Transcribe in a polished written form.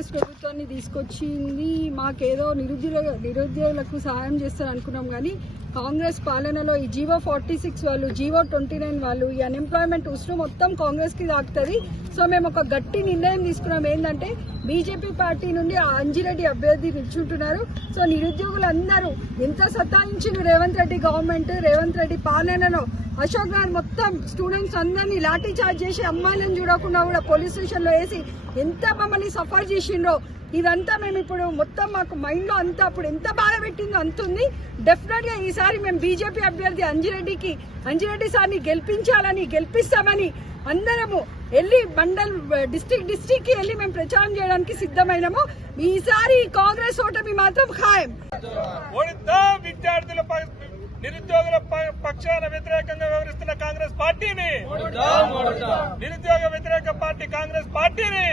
కాంగ్రెస్ ప్రభుత్వాన్ని తీసుకొచ్చింది మాకేదో నిరుద్యోగులకు సహాయం చేస్తారు అనుకున్నాం. కానీ కాంగ్రెస్ పాలనలో ఈ జీవో 46 వాళ్ళు, జీవో 29 వాళ్ళు, ఈ అన్ఎంప్లాయ్మెంట్ ఉసురు మొత్తం కాంగ్రెస్ కి తాకుతుంది. సో మేము ఒక గట్టి నిర్ణయం తీసుకున్నాం. ఏంటంటే బీజేపీ పార్టీ నుండి అంజిరెడ్డి అభ్యర్థి నిల్చుంటున్నారు. సో నిరుద్యోగులందరూ ఎంత సతాయించిన రేవంత్ రెడ్డి గవర్నమెంట్, రేవంత్ రెడ్డి పాలనలో అశోక్ గారు మొత్తం స్టూడెంట్స్ అందరినీ లాఠీ చార్జ్ చేసి అమ్మాయిలను చూడకుండా కూడా పోలీస్ స్టేషన్ లో వేసి ఎంత మమ్మల్ని సఫర్ చేసిండ్రో ఇదంతా మేము ఇప్పుడు మొత్తం మాకు మైండ్ లో అంతా అప్పుడు ఎంత బాధ పెట్టిందో అంతుంది. డెఫినెట్ గా ఈసారి మేము బీజేపీ అభ్యర్థి అంజిరెడ్డి సార్ని గెలిపిస్తామని అందరము వెళ్ళి మండల్ డిస్ట్రిక్ట్ కి వెళ్ళి మేము ప్రచారం చేయడానికి సిద్ధమైనము. ఈసారి కాంగ్రెస్ ఓటమి మాత్రం ఖాయం. నిరుద్యోగుల పక్షాన వ్యతిరేకంగా వ్యవహరిస్తున్న కాంగ్రెస్ పార్టీని, నిరుద్యోగ వ్యతిరేక పార్టీ కాంగ్రెస్ పార్టీని